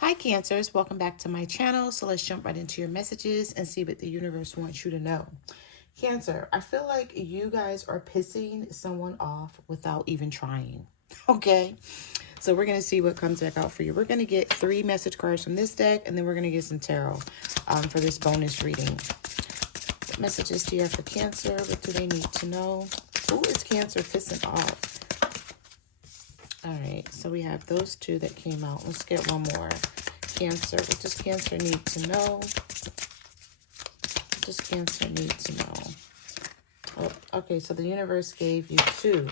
Hi Cancers, welcome back to my channel. So let's jump right into your messages and see what the universe wants you to know. Cancer, I feel like you guys are pissing someone off without even trying. Okay, so we're going to see what comes back out for you. We're going to get 3 message cards from this deck, and then we're going to get some tarot for this bonus reading. What messages do you have for Cancer? What do they need to know? Who is Cancer pissing off? All right, so we have those 2 that came out. Let's get one more. Cancer, what does Cancer need to know? What does Cancer need to know? Oh, okay, so the universe gave you 2.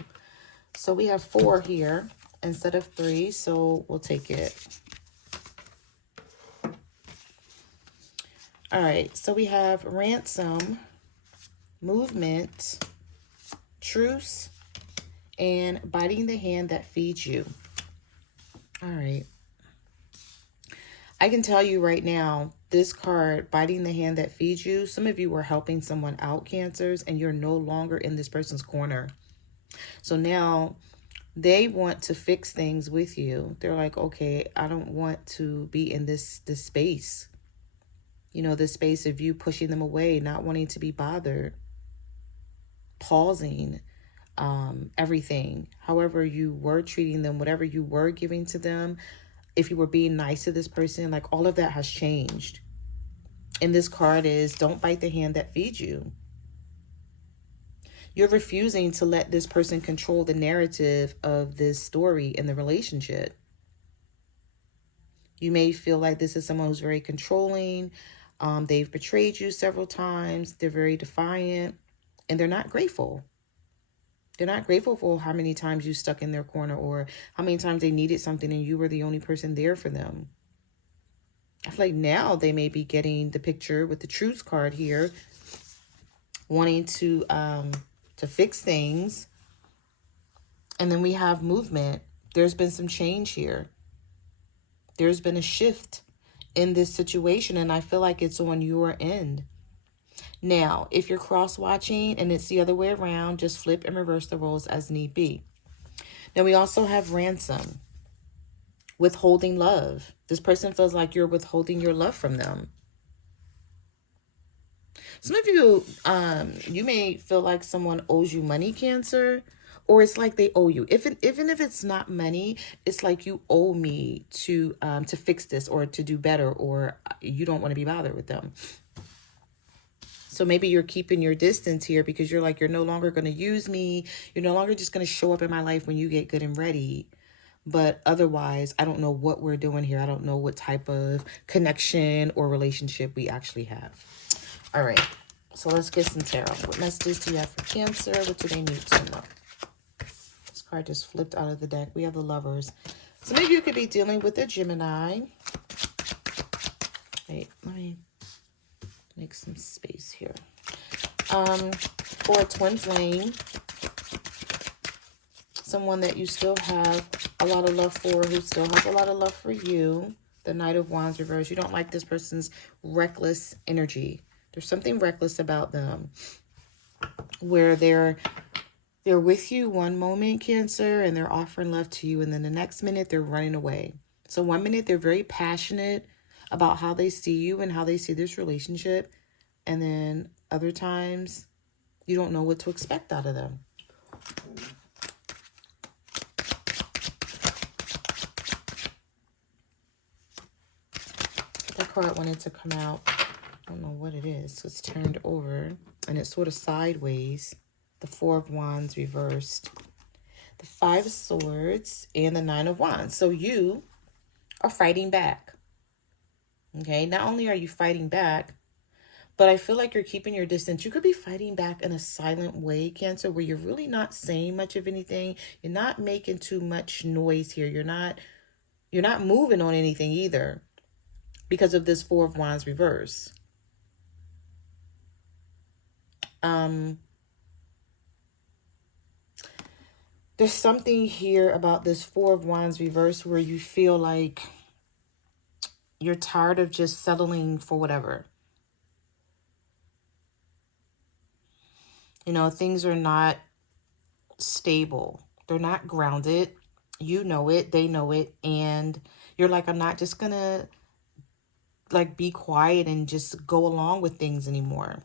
So we have 4 here instead of 3, so we'll take it. All right, so we have ransom, movement, truce, and biting the hand that feeds you. All right. I can tell you right now, this card, biting the hand that feeds you, some of you were helping someone out, Cancers, and you're no longer in this person's corner. So now they want to fix things with you. They're like, okay, I don't want to be in this space. You know, this space of you pushing them away, not wanting to be bothered, pausing everything. However you were treating them, whatever you were giving to them, if you were being nice to this person, like all of that has changed. And this card is don't bite the hand that feeds you. You're refusing to let this person control the narrative of this story in the relationship. You may feel like this is someone who's very controlling. They've betrayed you several times. They're very defiant, and they're not grateful. They're not grateful for how many times you stuck in their corner or how many times they needed something and you were the only person there for them. I feel like now they may be getting the picture with the truth card here, wanting to fix things. And then we have movement. There's been some change here. There's been a shift in this situation, and I feel like it's on your end. Now, if you're cross-watching and it's the other way around, just flip and reverse the roles as need be. Now, we also have ransom, withholding love. This person feels like you're withholding your love from them. Some of you, you may feel like someone owes you money, Cancer, or it's like they owe you. Even if it's not money, it's like you owe me to fix this or to do better, or you don't want to be bothered with them. So maybe you're keeping your distance here because you're like, you're no longer going to use me. You're no longer just going to show up in my life when you get good and ready. But otherwise, I don't know what we're doing here. I don't know what type of connection or relationship we actually have. All right. So let's get some tarot. What messages do you have for Cancer? What do they need to know? This card just flipped out of the deck. We have the Lovers. So maybe you could be dealing with a Gemini. Wait, let me make some space here. For a twin flame, someone that you still have a lot of love for, who still has a lot of love for you. The Knight of Wands reverse. You don't like this person's reckless energy. There's something reckless about them where they're with you one moment, Cancer, and they're offering love to you, and then the next minute they're running away. So one minute they're very passionate about how they see you and how they see this relationship, and then other times you don't know what to expect out of them. That card wanted to come out. I don't know what it is. It's turned over and it's sort of sideways. The Four of Wands reversed, the Five of Swords, and the Nine of Wands. So you are fighting back. Okay, not only are you fighting back, but I feel like you're keeping your distance. You could be fighting back in a silent way, Cancer, where you're really not saying much of anything. You're not making too much noise here. You're not moving on anything either because of this Four of Wands reverse. There's something here about this Four of Wands reverse where you feel like you're tired of just settling for whatever. You know, things are not stable. They're not grounded. You know it, they know it, and you're like, I'm not just gonna like be quiet and just go along with things anymore.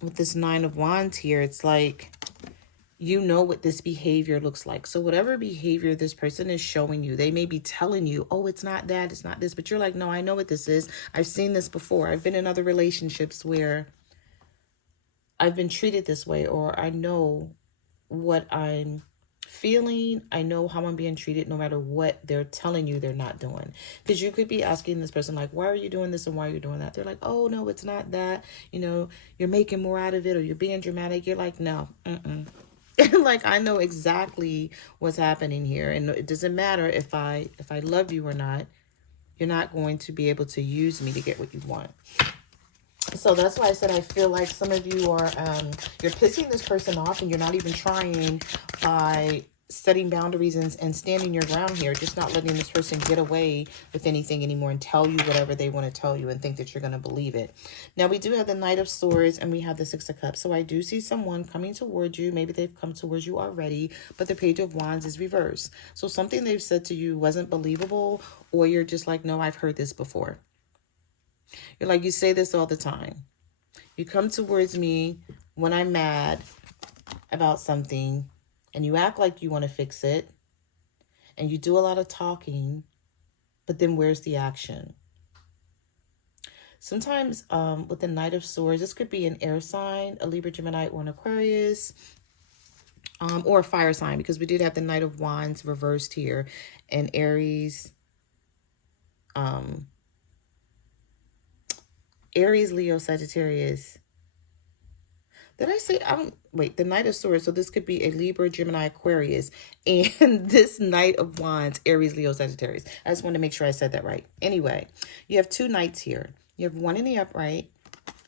With this Nine of Wands here, it's like, you know what this behavior looks like. So whatever behavior this person is showing you, they may be telling you, oh, it's not that, it's not this, but you're like, no, I know what this is. I've seen this before. I've been in other relationships where I've been treated this way, or I know what I'm feeling. I know how I'm being treated no matter what they're telling you they're not doing. Because you could be asking this person, like, why are you doing this and why are you doing that? They're like, oh, no, it's not that. You know, you're making more out of it, or you're being dramatic. You're like, no, like, I know exactly what's happening here. And it doesn't matter if I love you or not. You're not going to be able to use me to get what you want. So that's why I said I feel like some of you are, you're pissing this person off and you're not even trying by setting boundaries and standing your ground here. Just not letting this person get away with anything anymore and tell you whatever they want to tell you and think that you're going to believe it. Now, we do have the Knight of Swords and we have the Six of Cups. So I do see someone coming towards you. Maybe they've come towards you already, but the Page of Wands is reversed. So something they've said to you wasn't believable, or you're just like, no, I've heard this before. You're like, you say this all the time. You come towards me when I'm mad about something and you act like you want to fix it and you do a lot of talking, but then where's the action? Sometimes with the Knight of Swords, this could be an air sign, a Libra, Gemini, or an Aquarius, or a fire sign, because we did have the Knight of Wands reversed here, and Aries, Aries, Leo, Sagittarius. Did I say, wait, the Knight of Swords. So this could be a Libra, Gemini, Aquarius. And this Knight of Wands, Aries, Leo, Sagittarius. I just want to make sure I said that right. Anyway, you have two Knights here. You have one in the upright.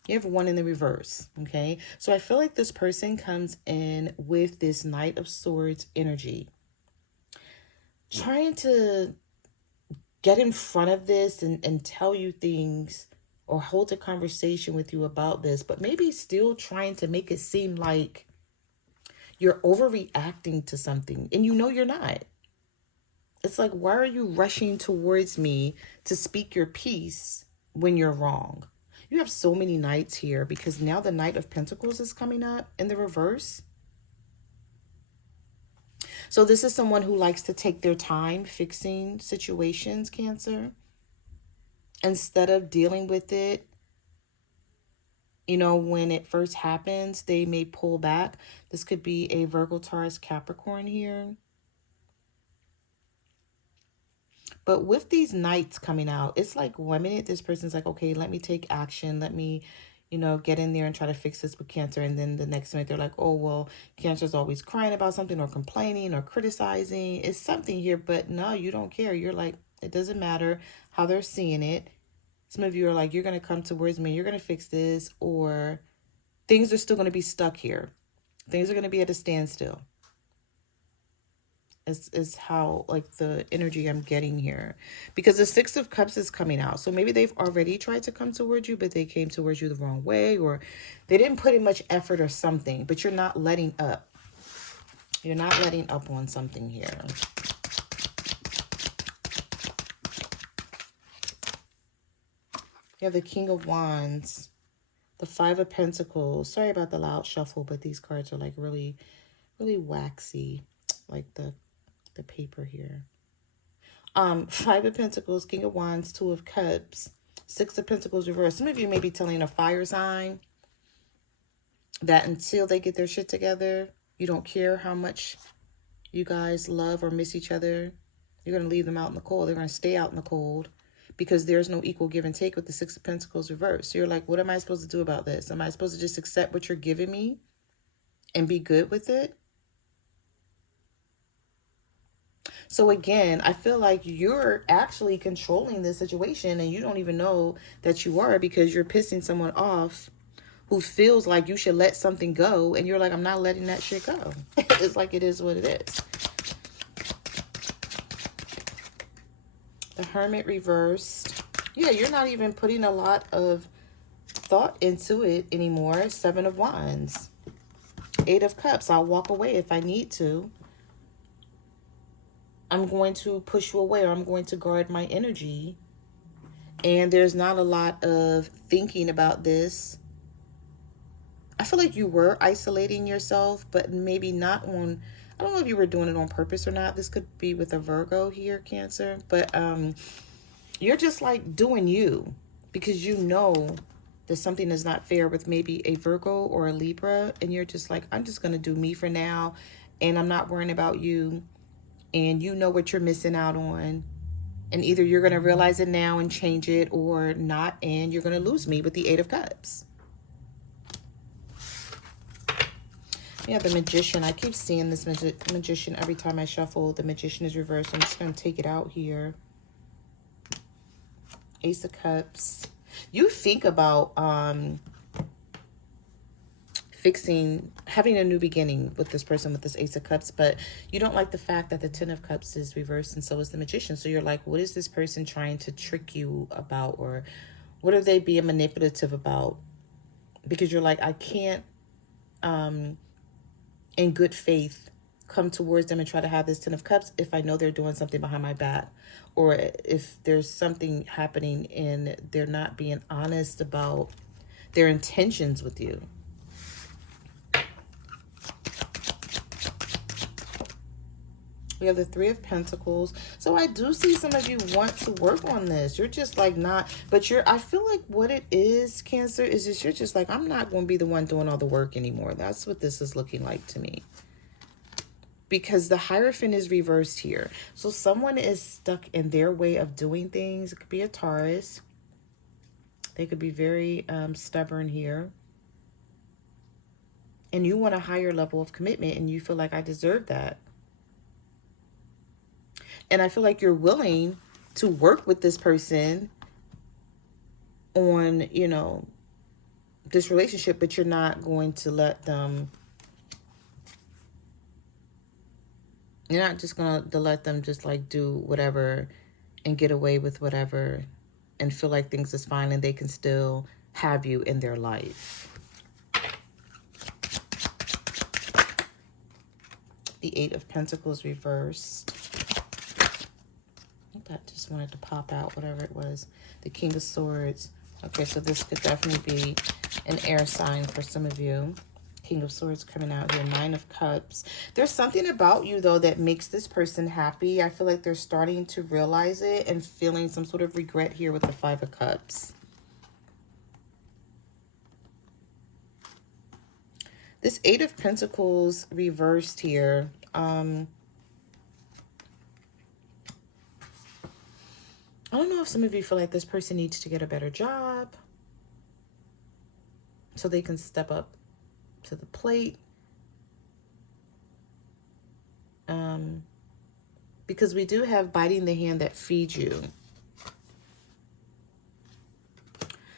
You have one in the reverse. Okay. So I feel like this person comes in with this Knight of Swords energy, trying to get in front of this and tell you things, or hold a conversation with you about this, but maybe still trying to make it seem like you're overreacting to something, and you know you're not. It's like, why are you rushing towards me to speak your piece when you're wrong? You have so many Knights here, because now the Knight of Pentacles is coming up in the reverse. So this is someone who likes to take their time fixing situations, Cancer. Instead of dealing with it, you know, when it first happens, they may pull back. This could be a Virgo, Taurus, Capricorn here. But with these Knights coming out, it's like 1 minute this person's like, okay, let me take action. Let me, you know, get in there and try to fix this with Cancer. And then the next minute they're like, oh, well, Cancer's always crying about something, or complaining, or criticizing. It's something here, but no, you don't care. You're like, it doesn't matter how they're seeing it. Some of you are like, you're going to come towards me, you're going to fix this, or things are still going to be stuck here. Things are going to be at a standstill. Is how, like, the energy I'm getting here. Because the Six of Cups is coming out. So maybe they've already tried to come towards you, but they came towards you the wrong way, or they didn't put in much effort or something, but you're not letting up. You're not letting up on something here. You have the King of Wands, the Five of Pentacles. Sorry about the loud shuffle, but these cards are like really, really waxy, like the paper here. Five of Pentacles, King of Wands, Two of Cups, Six of Pentacles reversed. Some of you may be telling a fire sign that until they get their shit together, you don't care how much you guys love or miss each other. You're going to leave them out in the cold. They're going to stay out in the cold, because there's no equal give and take with the Six of Pentacles reversed. So you're like, what am I supposed to do about this? Am I supposed to just accept what you're giving me and be good with it? So again, I feel like you're actually controlling the situation, and you don't even know that you are, because you're pissing someone off who feels like you should let something go, and you're like, I'm not letting that shit go. It's like, it is what it is. The Hermit reversed. Yeah, you're not even putting a lot of thought into it anymore. Seven of Wands. Eight of Cups. I'll walk away if I need to. I'm going to push you away, or I'm going to guard my energy. And there's not a lot of thinking about this. I feel like you were isolating yourself, but maybe not on, I don't know if you were doing it on purpose or not. This could be with a Virgo here, Cancer. But you're just like doing you because you know that something is not fair with maybe a Virgo or a Libra. And you're just like, I'm just going to do me for now. And I'm not worrying about you. And you know what you're missing out on. And either you're going to realize it now and change it or not. And you're going to lose me with the Eight of Cups. Yeah, the Magician. I keep seeing this Magician every time I shuffle. The Magician is reversed. I'm just going to take it out here. Ace of Cups. You think about having a new beginning with this person, with this Ace of Cups, but you don't like the fact that the Ten of Cups is reversed and so is the Magician. So you're like, what is this person trying to trick you about? Or what are they being manipulative about? Because you're like, I can't, in good faith, come towards them and try to have this Ten of Cups if I know they're doing something behind my back, or if there's something happening and they're not being honest about their intentions with you. We have the Three of Pentacles. So I do see some of you want to work on this. You're just like not, but I feel like what it is, Cancer, is just you're just like, I'm not going to be the one doing all the work anymore. That's what this is looking like to me. Because the Hierophant is reversed here. So someone is stuck in their way of doing things. It could be a Taurus. They could be very stubborn here. And you want a higher level of commitment and you feel like I deserve that. And I feel like you're willing to work with this person on, you know, this relationship, but you're not going to let them, you're not just going to let them just like do whatever and get away with whatever and feel like things is fine and they can still have you in their life. The Eight of Pentacles reversed. That just wanted to pop out, whatever it was. The King of Swords. Okay, so this could definitely be an air sign for some of you. King of Swords coming out here. Nine of Cups. There's something about you, though, that makes this person happy. I feel like they're starting to realize it and feeling some sort of regret here with the Five of Cups. This Eight of Pentacles reversed here. I don't know if some of you feel like this person needs to get a better job so they can step up to the plate. Because we do have biting the hand that feeds you.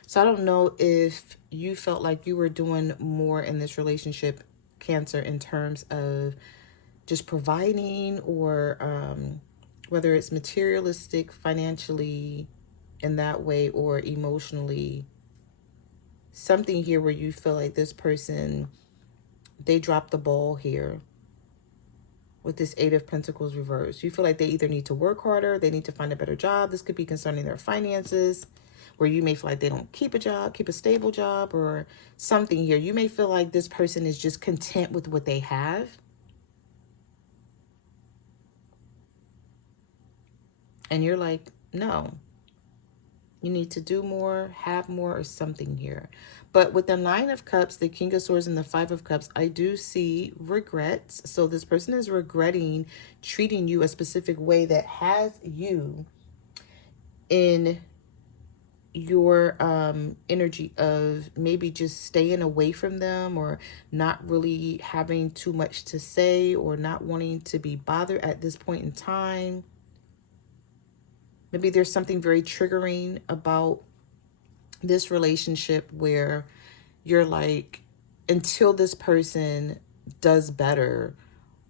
So I don't know if you felt like you were doing more in this relationship, Cancer, in terms of just providing or whether it's materialistic, financially in that way, or emotionally. Something here where you feel like this person, they dropped the ball here with this Eight of Pentacles reversed. You feel like they either need to work harder, they need to find a better job. This could be concerning their finances, where you may feel like they don't keep a job, keep a stable job, or something here. You may feel like this person is just content with what they have. And you're like, no, you need to do more, have more, or something here. But with the Nine of Cups, the King of Swords, and the Five of Cups, I do see regrets. So this person is regretting treating you a specific way that has you in your energy of maybe just staying away from them, or not really having too much to say, or not wanting to be bothered at this point in time. Maybe there's something very triggering about this relationship where you're like, until this person does better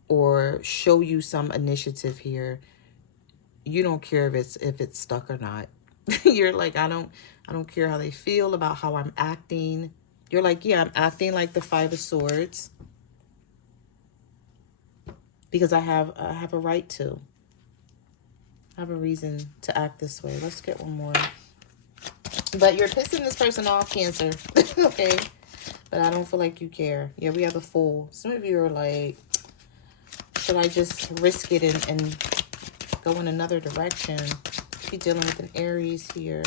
or show you some initiative here, you don't care if it's stuck or not. You're like, I don't care how they feel about how I'm acting. You're like, yeah, I'm acting like the Five of Swords because I have a right to. have a reason to act this way. Let's get one more. But you're pissing this person off, Cancer. Okay? But I don't feel like you care. Yeah, we have the Fool. Some of you are like, should I just risk it and go in another direction? Be dealing with an Aries here.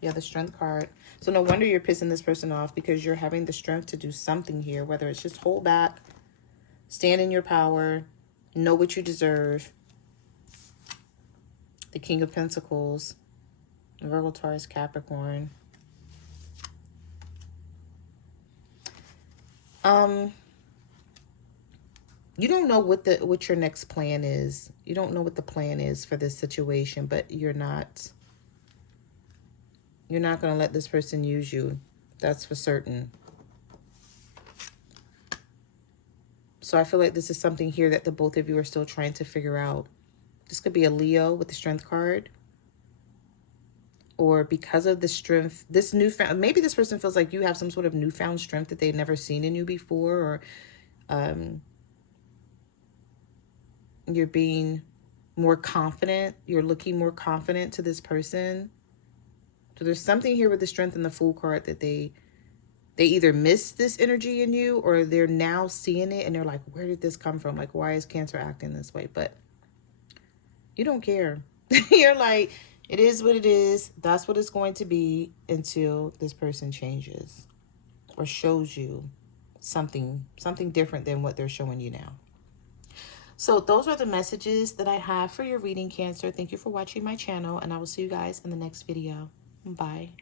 Yeah, the Strength card. So no wonder you're pissing this person off, because you're having the strength to do something here, whether it's just hold back, stand in your power, know what you deserve. The King of Pentacles, Virgo, Taurus, Capricorn. You don't know what your next plan is. You don't know what the plan is for this situation, but you're not going to let this person use you. That's for certain. So I feel like this is something here that the both of you are still trying to figure out. This could be a Leo with the Strength card. Or because of the strength, this newfound, maybe this person feels like you have some sort of newfound strength that they've never seen in you before, or you're being more confident. You're looking more confident to this person. So there's something here with the Strength and the Fool card that they either miss this energy in you, or they're now seeing it and they're like, where did this come from? Like, why is Cancer acting this way? But you don't care. You're like, it is what it is. That's what it's going to be until this person changes or shows you something different than what they're showing you now. So those are the messages that I have for your reading, Cancer. Thank you for watching my channel, and I will see you guys in the next video. Bye.